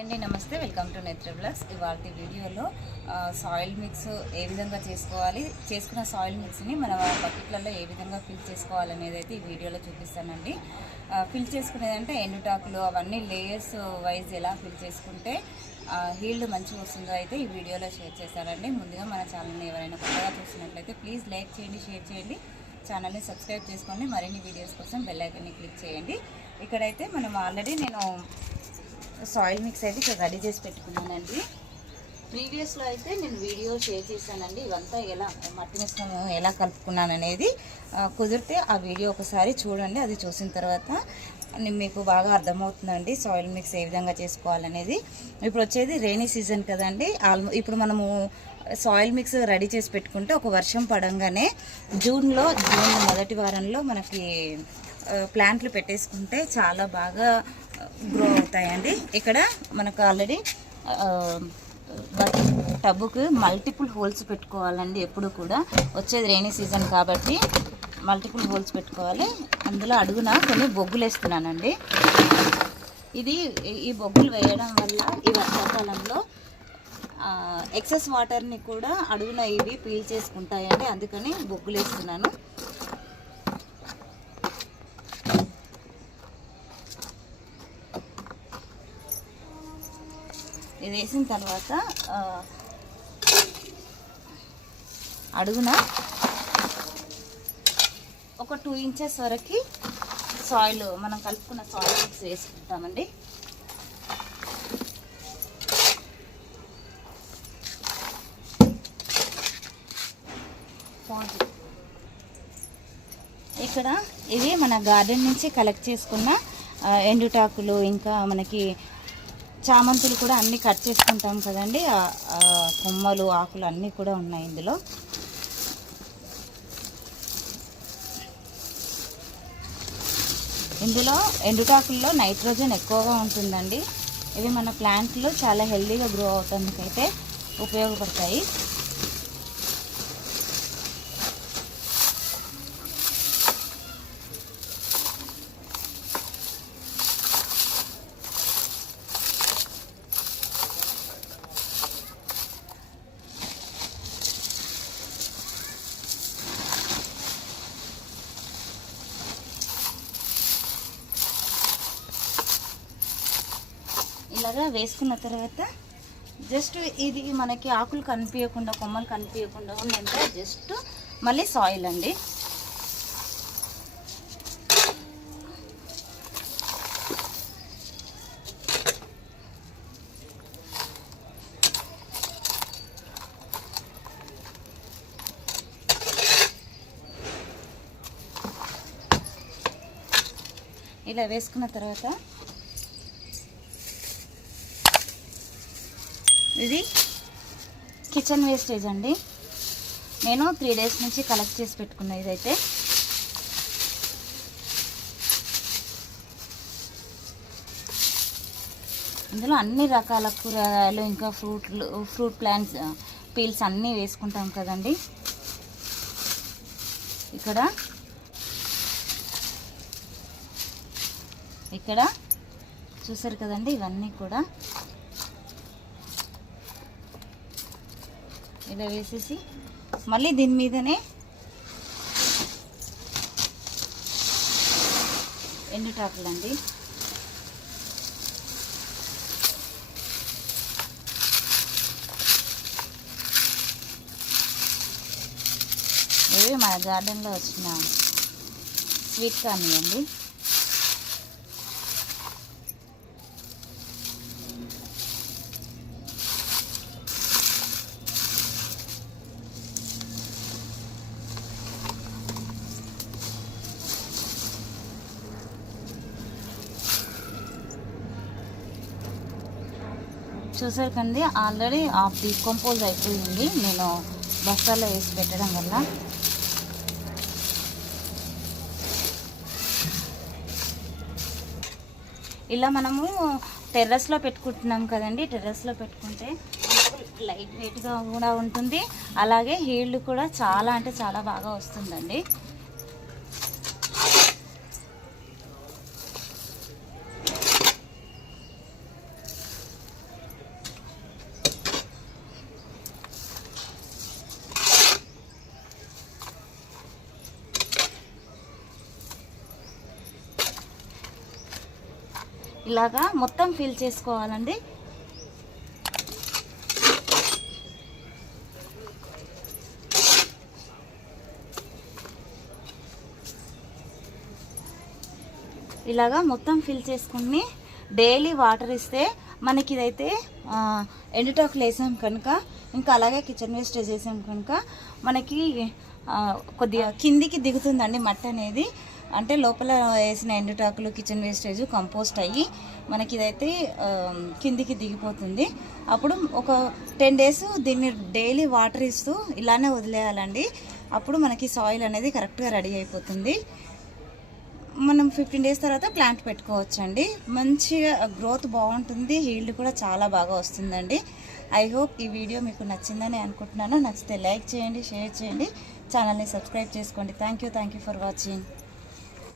అండి నమస్తే, welcome to నేత్ర బ్లాగ్స్. ఇవాళ వీడియోలో సాయిల్ మిక్స్ ఏ విధంగా చేసుకోవాలి, చేసుకున్న సాయిల్ మిక్స్ని మన బకెట్లలో ఏ విధంగా ఫిల్ చేసుకోవాలనేది అయితే ఈ వీడియోలో చూపిస్తానండి. ఫిల్ చేసుకునేదంటే ఎండుటాకులు అవన్నీ లేయర్స్ వైజ్ ఎలా ఫిల్ చేసుకుంటే హీల్డ్ మంచిగా వస్తుందో అయితే ఈ వీడియోలో షేర్ చేస్తానండి. ముందుగా మన ఛానల్ని ఎవరైనా కొత్తగా చూసినట్లయితే ప్లీజ్ లైక్ చేయండి, షేర్ చేయండి, ఛానల్ని సబ్స్క్రైబ్ చేసుకోండి. మరిన్ని వీడియోస్ కోసం బెల్ ఐకాన్ని క్లిక్ చేయండి. ఇక్కడైతే మనం ఆల్రెడీ నేను సాయిల్ మిక్స్ అయితే ఇక్కడ రెడీ చేసి పెట్టుకున్నానండి. ప్రీవియస్లో అయితే నేను వీడియో షేర్ చేశానండి, ఇవంతా ఎలా మట్టి మిశ్రమం ఎలా కలుపుకున్నాను అనేది. కుదిరితే ఆ వీడియో ఒకసారి చూడండి. అది చూసిన తర్వాత మీకు బాగా అర్థమవుతుందండి సాయిల్ మిక్స్ ఏ విధంగా చేసుకోవాలనేది. ఇప్పుడు వచ్చేది రెయినీ సీజన్ కదండి. ఇప్పుడు మనము సాయిల్ మిక్స్ రెడీ చేసి పెట్టుకుంటే ఒక వర్షం పడంగానే జూన్ మొదటి వారంలో మనకి ప్లాంట్లు పెట్టేసుకుంటే చాలా బాగా గ్రో అవుతాయండి. ఇక్కడ మనకు ఆల్రెడీ టబ్బుకు మల్టిపుల్ హోల్స్ పెట్టుకోవాలండి. ఎప్పుడు కూడా వచ్చేది రెయినీ సీజన్ కాబట్టి మల్టిపుల్ హోల్స్ పెట్టుకోవాలి. అందులో అడుగున కొన్ని బొగ్గులు వేస్తున్నానండి. ఈ బొగ్గులు వేయడం వల్ల ఈ వర్షాకాలంలో ఎక్సెస్ వాటర్ని కూడా అడుగున ఇవి పీల్ చేసుకుంటాయండి. అందుకని బొగ్గులు వేస్తున్నాను. ఇది వేసిన తర్వాత అడుగున ఒక 2 ఇంచెస్ వరకు సాయిల్ మనం కలుపుకున్న సాయిల్ మిక్స్ వేసుకుంటామండి. ఇక్కడ ఇవి మన గార్డెన్ నుంచి కలెక్ట్ చేసుకున్న ఎండుటాకులు, ఇంకా మనకి చామంతులు కూడా అన్నీ కట్ చేసుకుంటాం కదండి. కొమ్మలు, ఆకులు అన్నీ కూడా ఉన్నాయి ఇందులో. ఎండుటాకుల్లో నైట్రోజన్ ఎక్కువగా ఉంటుందండి. ఇవి మన ప్లాంట్లు చాలా హెల్దీగా గ్రో అవటానికైతే ఉపయోగపడతాయి. ఇలాగా వేసుకున్న తర్వాత జస్ట్ ఇది మనకి ఆకులు కనిపించకుండా, కొమ్మలు కనిపించకుండా ఉందంటే జస్ట్ మళ్ళీ సాయిల్ అండి. ఇలా వేసుకున్న తర్వాత ఇది కిచెన్ వేస్టేజ్ అండి. నేను 3 డేస్ నుంచి కలెక్ట్ చేసి పెట్టుకున్నా. ఇదైతే ఇందులో అన్ని రకాల కూరగాయలు, ఇంకా ఫ్రూట్ ప్లాంట్స్ పీల్స్ అన్నీ వేసుకుంటాం కదండి. ఇక్కడ చూసారు కదండి, ఇవన్నీ కూడా ఇలా వేసేసి మళ్ళీ దీని మీదనే ఎండుటాకులు అండి. ఇవి మన గార్డెన్లో వచ్చిన స్వీట్ కార్న్ అండి. చూసారు కండి, ఆల్రెడీ డీకంపోజ్ అయిపోయింది నేను బస్తాల్లో వేసి పెట్టడం వల్ల. ఇలా మనము టెర్రస్లో పెట్టుకుంటున్నాం కదండి. టెర్రస్లో పెట్టుకుంటే లైట్ వెయిట్గా కూడా ఉంటుంది, అలాగే హీల్డ్ కూడా చాలా అంటే చాలా బాగా వస్తుందండి. ఇలాగా మొత్తం ఫిల్ చేసుకోవాలండి. ఇలాగా మొత్తం ఫిల్ చేసుకుని డైలీ వాటర్ ఇస్తే మనకి ఇదైతే ఎండుటాకులు వేసాం కనుక, ఇంకా అలాగే కిచెన్ వేస్టేజ్ వేసాం కనుక మనకి కొద్దిగా కిందికి దిగుతుందండి మట్టి అనేది. అంటే లోపల వేసిన ఎండుటాకులు కిచెన్ వేస్టేజ్ కంపోస్ట్ అయ్యి మనకి ఇదైతే కిందికి దిగిపోతుంది. అప్పుడు ఒక 10 days దీన్ని డైలీ వాటర్ ఇస్తూ ఇలానే వదిలేయాలండి. అప్పుడు మనకి సాయిల్ అనేది కరెక్ట్గా రెడీ అయిపోతుంది. మనం 15 days తర్వాత ప్లాంట్ పెట్టుకోవచ్చండి. మంచిగా గ్రోత్ బాగుంటుంది, హీల్డ్ కూడా చాలా బాగా వస్తుందండి. ఐ హోప్ ఈ వీడియో మీకు నచ్చిందని అనుకుంటున్నాను. నచ్చితే లైక్ చేయండి, షేర్ చేయండి, ఛానల్ని సబ్స్క్రైబ్ చేసుకోండి. Thank you for watching.